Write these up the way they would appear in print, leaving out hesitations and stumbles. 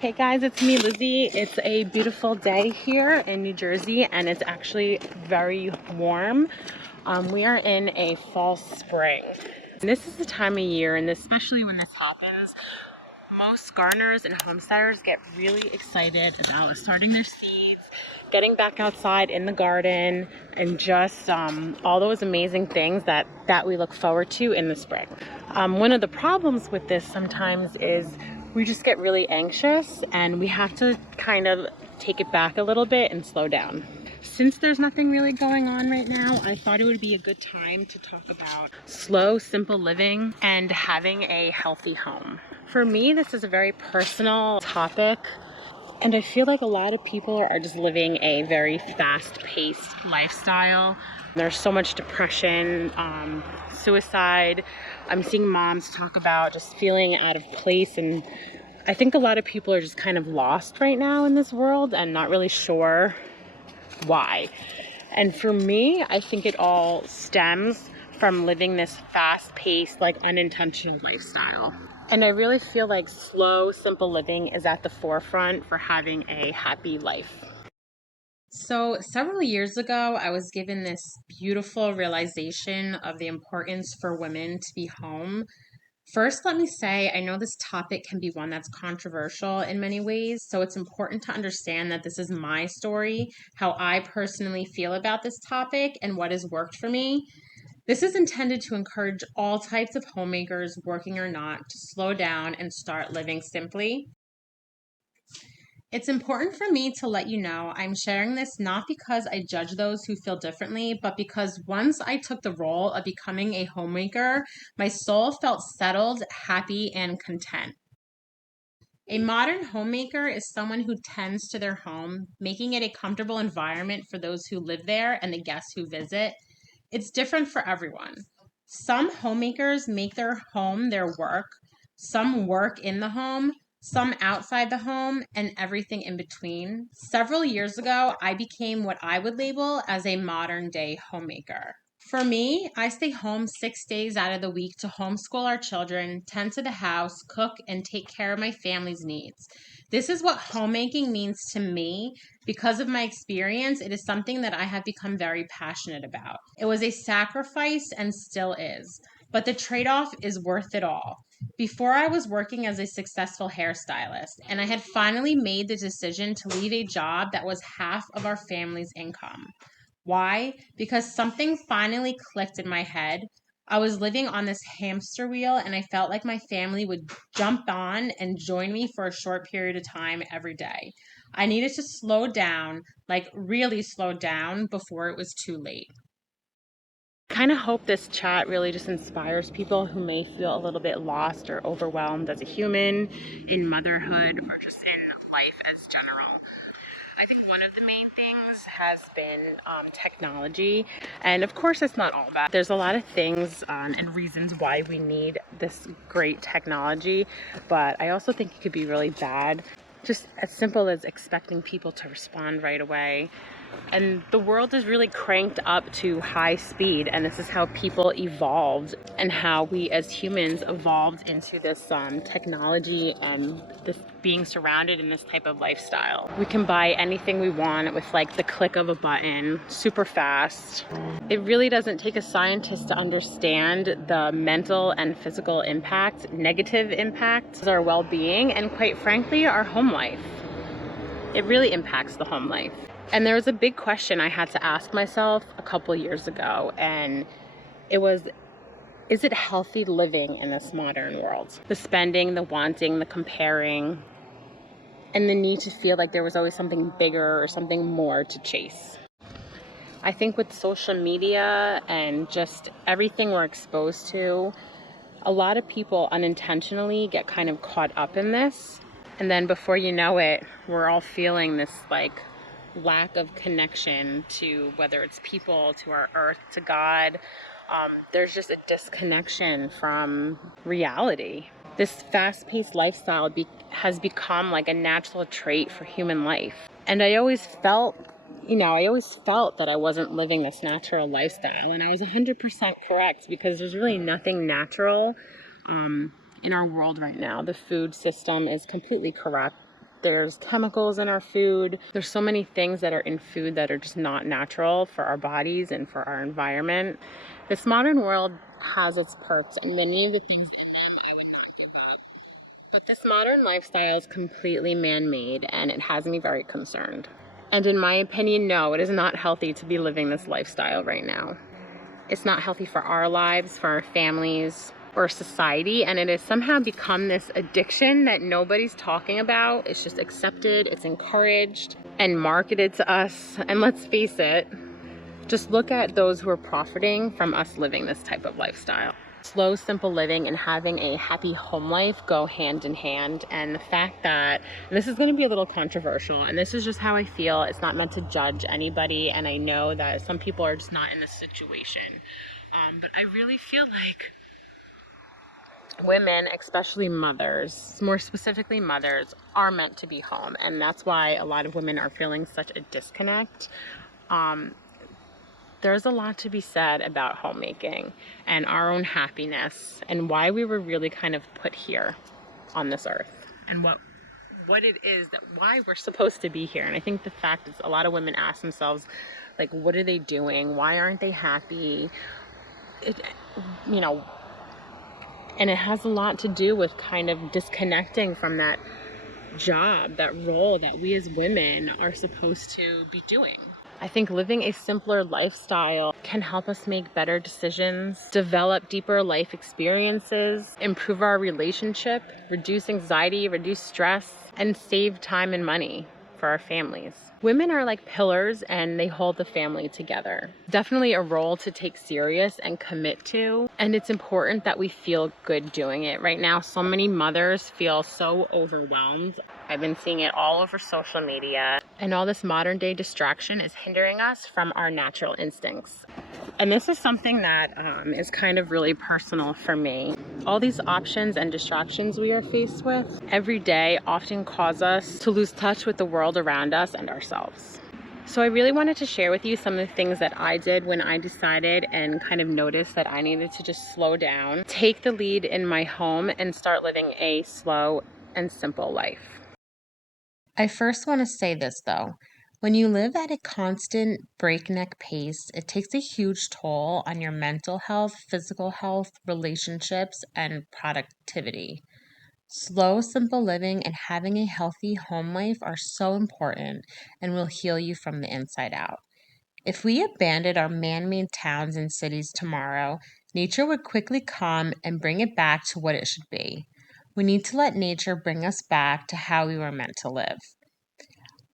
Hey guys, it's me, Lizzie. It's a beautiful day here in New Jersey and it's actually very warm. We are in a false spring. And this is the time of year, and especially when this happens, most gardeners and homesteaders get really excited about starting their seeds, getting back outside in the garden, and just all those amazing things that we look forward to in the spring. One of the problems with this sometimes is we just get really anxious and we have to kind of take it back a little bit and slow down. Since there's nothing really going on right now, I thought it would be a good time to talk about slow, simple living and having a healthy home. For me, this is a very personal topic, and I feel like a lot of people are just living a very fast-paced lifestyle. There's so much depression, suicide. I'm seeing moms talk about just feeling out of place, and I think a lot of people are just kind of lost right now in this world and not really sure why. And for me, I think it all stems from living this fast-paced, unintentional lifestyle. And I really feel like slow, simple living is at the forefront for having a happy life. So, several years ago, I was given this beautiful realization of the importance for women to be home. First, let me say, I know this topic can be one that's controversial in many ways, so it's important to understand that this is my story, how I personally feel about this topic, and what has worked for me. This is intended to encourage all types of homemakers, working or not, to slow down and start living simply. It's important for me to let you know I'm sharing this not because I judge those who feel differently, but because once I took the role of becoming a homemaker, my soul felt settled, happy, and content. A modern homemaker is someone who tends to their home, making it a comfortable environment for those who live there and the guests who visit. It's different for everyone. Some homemakers make their home their work, some work in the home, some outside the home, and everything in between. Several years ago, I became what I would label as a modern day homemaker. For me, I stay home 6 days out of the week to homeschool our children, tend to the house, cook, and take care of my family's needs. This is what homemaking means to me. Because of my experience, it is something that I have become very passionate about. It was a sacrifice and still is, but the trade-off is worth it all. Before, I was working as a successful hairstylist, and I had finally made the decision to leave a job that was half of our family's income. Why? Because something finally clicked in my head. I was living on this hamster wheel, and I felt like my family would jump on and join me for a short period of time every day. I needed to slow down, like really slow down before it was too late. I kind of hope this chat really just inspires people who may feel a little bit lost or overwhelmed as a human, in motherhood, or just in life as general. I think one of the main things has been technology. And of course, it's not all bad. There's a lot of things and reasons why we need this great technology. But I also think it could be really bad. Just as simple as expecting people to respond right away. And the world is really cranked up to high speed, and this is how people evolved and how we as humans evolved into this technology and this being surrounded in this type of lifestyle. We can buy anything we want with the click of a button, super fast. It really doesn't take a scientist to understand the mental and physical impact, negative impact, our well-being, and quite frankly, our home life. It really impacts the home life. And there was a big question I had to ask myself a couple years ago, and it was, is it healthy living in this modern world? The spending, the wanting, the comparing, and the need to feel like there was always something bigger or something more to chase. I think with social media and just everything we're exposed to, a lot of people unintentionally get kind of caught up in this. And then before you know it, we're all feeling this lack of connection to whether it's people, to our earth, to God. There's just a disconnection from reality. This fast-paced lifestyle has become like a natural trait for human life. And I always felt that I wasn't living this natural lifestyle. And I was 100% correct, because there's really nothing natural in our world right now. The food system is completely corrupt. There's chemicals in our food. There's so many things that are in food that are just not natural for our bodies and for our environment. This modern world has its perks, and many of the things in them I would not give up. But this modern lifestyle is completely man-made, and it has me very concerned. And in my opinion, no, it is not healthy to be living this lifestyle right now. It's not healthy for our lives, for our families, or society, and it has somehow become this addiction that nobody's talking about. It's just accepted, it's encouraged, and marketed to us. And let's face it, just look at those who are profiting from us living this type of lifestyle. Slow, simple living and having a happy home life go hand in hand. And the fact that, and this is going to be a little controversial, and this is just how I feel. It's not meant to judge anybody, and I know that some people are just not in this situation. But I really feel like women, especially mothers, more specifically mothers, are meant to be home. And that's why a lot of women are feeling such a disconnect. There's a lot to be said about homemaking and our own happiness and why we were really kind of put here on this earth and what it is that why we're supposed to be here. And I think the fact is a lot of women ask themselves, like, what are they doing? Why aren't they happy? You know, and it has a lot to do with kind of disconnecting from that job, that role that we as women are supposed to be doing. I think living a simpler lifestyle can help us make better decisions, develop deeper life experiences, improve our relationship, reduce anxiety, reduce stress, and save time and money for our families. Women are like pillars and they hold the family together. Definitely a role to take serious and commit to. And it's important that we feel good doing it. Right now, so many mothers feel so overwhelmed. I've been seeing it all over social media. And all this modern day distraction is hindering us from our natural instincts. And this is something that is kind of really personal for me. All these options and distractions we are faced with every day often cause us to lose touch with the world around us and ourselves. So I really wanted to share with you some of the things that I did when I decided and kind of noticed that I needed to just slow down, take the lead in my home, and start living a slow and simple life. I first want to say this though. When you live at a constant breakneck pace, it takes a huge toll on your mental health, physical health, relationships, and productivity. Slow, simple living and having a healthy home life are so important and will heal you from the inside out. If we abandoned our man made towns and cities tomorrow, nature would quickly come and bring it back to what it should be. We need to let nature bring us back to how we were meant to live.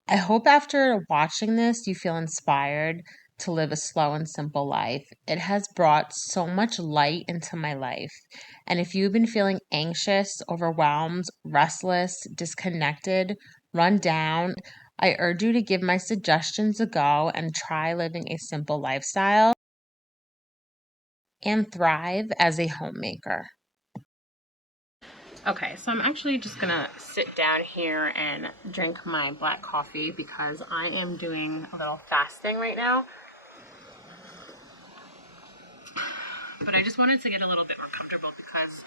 I hope after watching this, you feel inspired to live a slow and simple life. It has brought so much light into my life. And if you've been feeling anxious, overwhelmed, restless, disconnected, run down, I urge you to give my suggestions a go and try living a simple lifestyle and thrive as a homemaker. Okay, so I'm actually just gonna sit down here and drink my black coffee because I am doing a little fasting right now. But I just wanted to get a little bit more comfortable because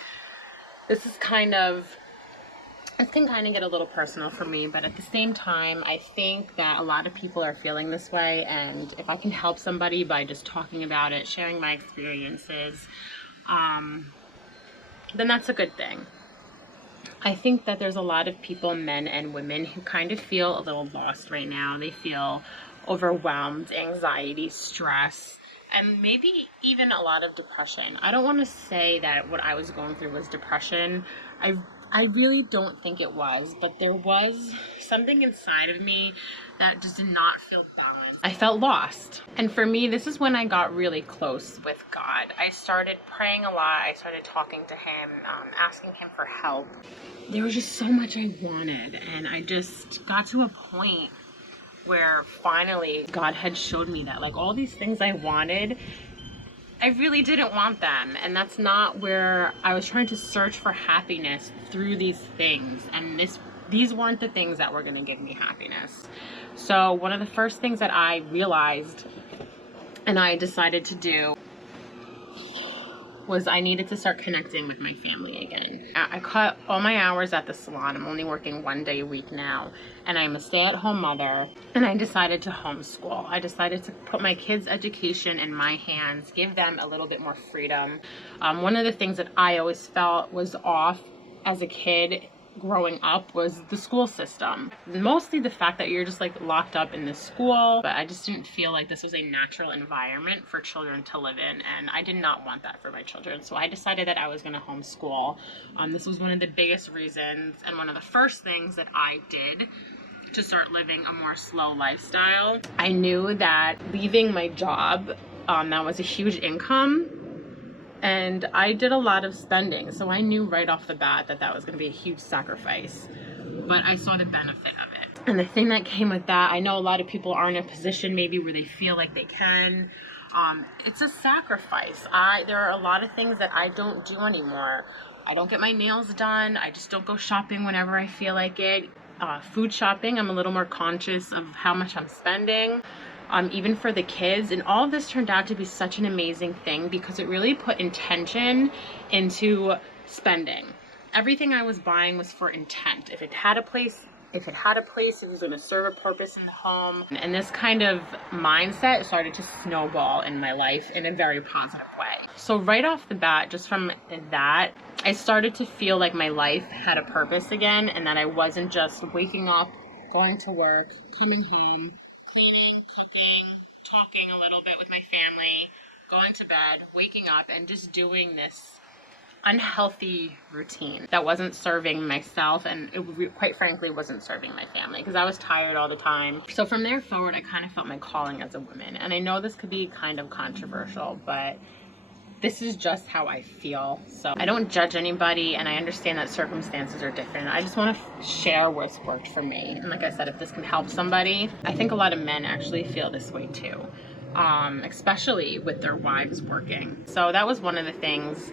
this is it can kind of get a little personal for me, but at the same time, I think that a lot of people are feeling this way, and if I can help somebody by just talking about it, sharing my experiences, then that's a good thing. I think that there's a lot of people, men and women, who kind of feel a little lost right now. They feel overwhelmed, anxiety, stress, and maybe even a lot of depression. I don't want to say that what I was going through was depression. I really don't think it was, but there was something inside of me that just did not feel balanced. I felt lost. And for me, this is when I got really close with God. I started praying a lot. I started talking to Him, asking Him for help. There was just so much I wanted, and I just got to a point where finally God had showed me that, like, all these things I wanted, I really didn't want them. And that's not where I was trying to search for happiness through these things. And these weren't the things that were going to give me happiness. So one of the first things that I realized and I decided to do was I needed to start connecting with my family again. I cut all my hours at the salon. I'm only working 1 day a week now, and I'm a stay-at-home mother, and I decided to homeschool. I decided to put my kids' education in my hands, give them a little bit more freedom. One of the things that I always felt was off as a kid growing up was the school system. Mostly the fact that you're just like locked up in this school, but I just didn't feel like this was a natural environment for children to live in, and I did not want that for my children. So I decided that I was going to homeschool. This was one of the biggest reasons and one of the first things that I did to start living a more slow lifestyle. I knew that leaving my job, that was a huge income, and I did a lot of spending, so I knew right off the bat that that was going to be a huge sacrifice, but I saw the benefit of it. And the thing that came with that, I know a lot of people are in a position maybe where they feel like they can. It's a sacrifice. There are a lot of things that I don't do anymore. I don't get my nails done. I just don't go shopping whenever I feel like it. Food shopping, I'm a little more conscious of how much I'm spending. Even for the kids. And all of this turned out to be such an amazing thing because it really put intention into spending. Everything I was buying was for intent. If it had a place, it was going to serve a purpose in the home. And this kind of mindset started to snowball in my life in a very positive way. So right off the bat, just from that, I started to feel like my life had a purpose again, and that I wasn't just waking up, going to work, coming home, cleaning, cooking, talking a little bit with my family, going to bed, waking up, and just doing this unhealthy routine that wasn't serving myself, and it quite frankly wasn't serving my family because I was tired all the time. So from there forward, I kind of felt my calling as a woman. And I know this could be kind of controversial, but this is just how I feel. So I don't judge anybody, and I understand that circumstances are different. I just want to share what's worked for me. And like I said, if this can help somebody, I think a lot of men actually feel this way too, especially with their wives working. So that was one of the things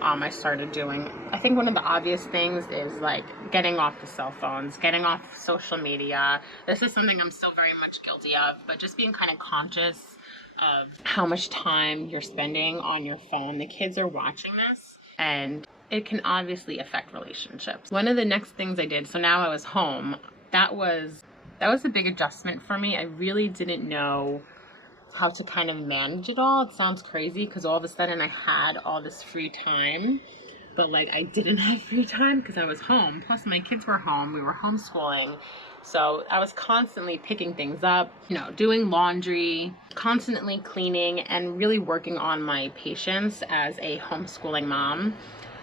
I started doing. I think one of the obvious things is like getting off the cell phones, getting off social media. This is something I'm still very much guilty of, but just being kind of conscious of how much time you're spending on your phone. The kids are watching this, and it can obviously affect relationships. One of the next things I did, so now I was home, that was a big adjustment for me. I really didn't know how to kind of manage it all. It sounds crazy because all of a sudden I had all this free time, but like I didn't have free time because I was home. Plus my kids were home. We were homeschooling. So I was constantly picking things up, doing laundry, constantly cleaning, and really working on my patience as a homeschooling mom.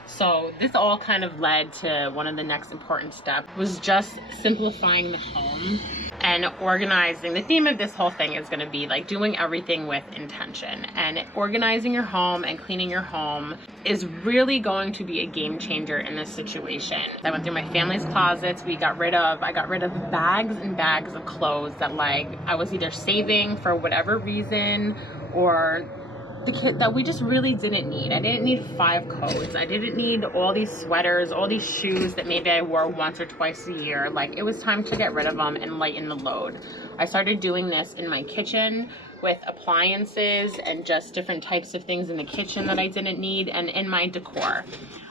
So this all kind of led to one of the next important steps, was just simplifying the home and organizing. The theme of this whole thing is going to be like doing everything with intention, and organizing your home and cleaning your home is really going to be a game changer in this situation. I went through my family's closets. I got rid of bags and bags of clothes that like I was either saving for whatever reason or that we just really didn't need. I didn't need 5 coats. I didn't need all these sweaters, all these shoes that maybe I wore once or twice a year. Like, it was time to get rid of them and lighten the load. I started doing this in my kitchen with appliances and just different types of things in the kitchen that I didn't need, and in my decor.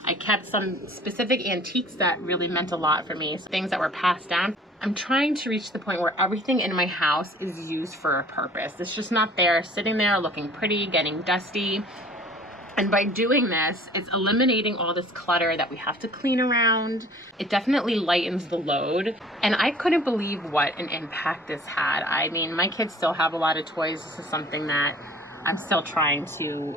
I kept some specific antiques that really meant a lot for me, things that were passed down. I'm trying to reach the point where everything in my house is used for a purpose. It's just not there, sitting there looking pretty, getting dusty. And by doing this, it's eliminating all this clutter that we have to clean around. It definitely lightens the load. And I couldn't believe what an impact this had. I mean, my kids still have a lot of toys. This is something that I'm still trying to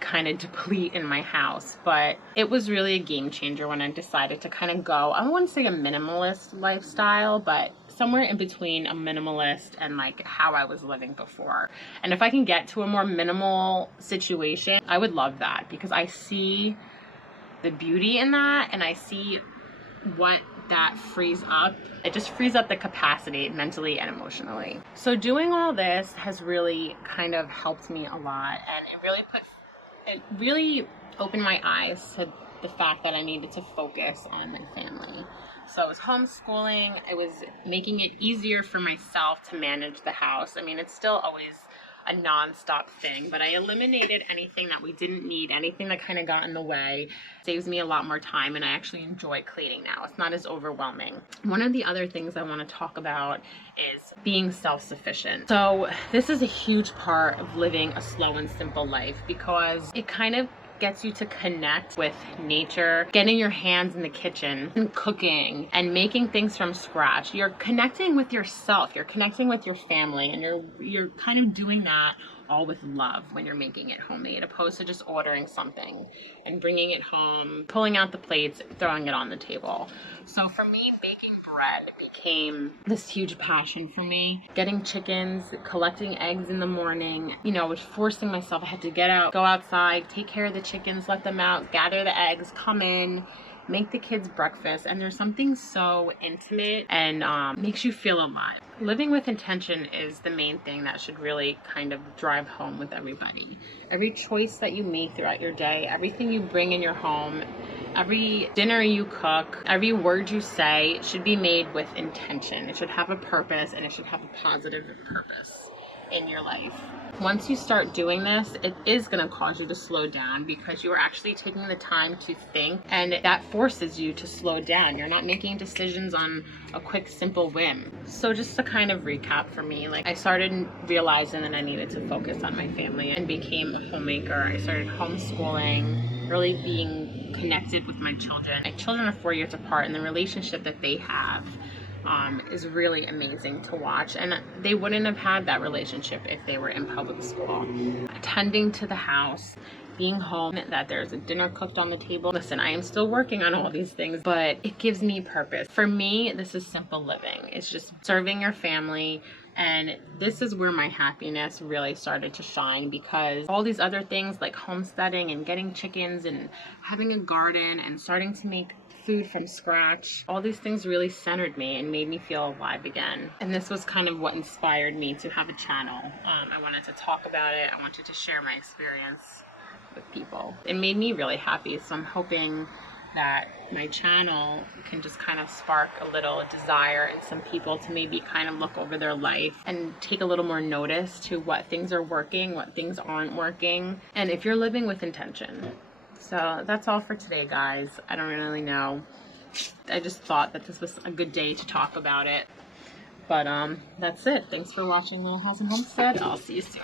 kind of deplete in my house, but it was really a game changer when I decided to kind of go, I wouldn't say a minimalist lifestyle, but somewhere in between a minimalist and like how I was living before. And if I can get to a more minimal situation, I would love that, because I see the beauty in that, and I see what that frees up. It just frees up the capacity mentally and emotionally. So doing all this has really kind of helped me a lot, and it really opened my eyes to the fact that I needed to focus on my family. So I was homeschooling. I was making it easier for myself to manage the house. I mean, it's still always a non-stop thing, but I eliminated anything that we didn't need, anything that kind of got in the way. Saves me a lot more time, and I actually enjoy cleaning now. It's not as overwhelming. One of the other things I want to talk about is being self-sufficient. So this is a huge part of living a slow and simple life, because it kind of gets you to connect with nature, getting your hands in the kitchen and cooking and making things from scratch. You're connecting with yourself, you're connecting with your family, and you're kind of doing that all with love when you're making it homemade, opposed to just ordering something and bringing it home, pulling out the plates, throwing it on the table. So for me, baking bread became this huge passion for me. Getting chickens, collecting eggs in the morning, was forcing myself. I had to get out, go outside, take care of the chickens, let them out, gather the eggs, come in, make the kids breakfast, and there's something so intimate and makes you feel alive. Living with intention is the main thing that should really kind of drive home with everybody. Every choice that you make throughout your day, everything you bring in your home, every dinner you cook, every word you say should be made with intention. It should have a purpose, and it should have a positive purpose in your life. Once you start doing this, it is going to cause you to slow down, because you are actually taking the time to think, and that forces you to slow down. You're not making decisions on a quick, simple whim. So just to kind of recap for me, I started realizing that I needed to focus on my family and became a homemaker. I started homeschooling, really being connected with my children. My children are 4 years apart, and the relationship that they have is really amazing to watch, and they wouldn't have had that relationship if they were in public school. Attending to the house, being home, that there's a dinner cooked on the table. Listen, I am still working on all these things, but it gives me purpose. For me, this is simple living. It's just serving your family, and this is where my happiness really started to shine, because all these other things like homesteading and getting chickens and having a garden and starting to make food from scratch, all these things really centered me and made me feel alive again. And this was kind of what inspired me to have a channel. I wanted to talk about it. I wanted to share my experience with people. It made me really happy. So I'm hoping that my channel can just kind of spark a little desire in some people to maybe kind of look over their life and take a little more notice to what things are working, what things aren't working, and if you're living with intention. So that's all for today, guys. I don't really know. I just thought that this was a good day to talk about it. But that's it. Thanks for watching Little House and Homestead. I'll see you soon.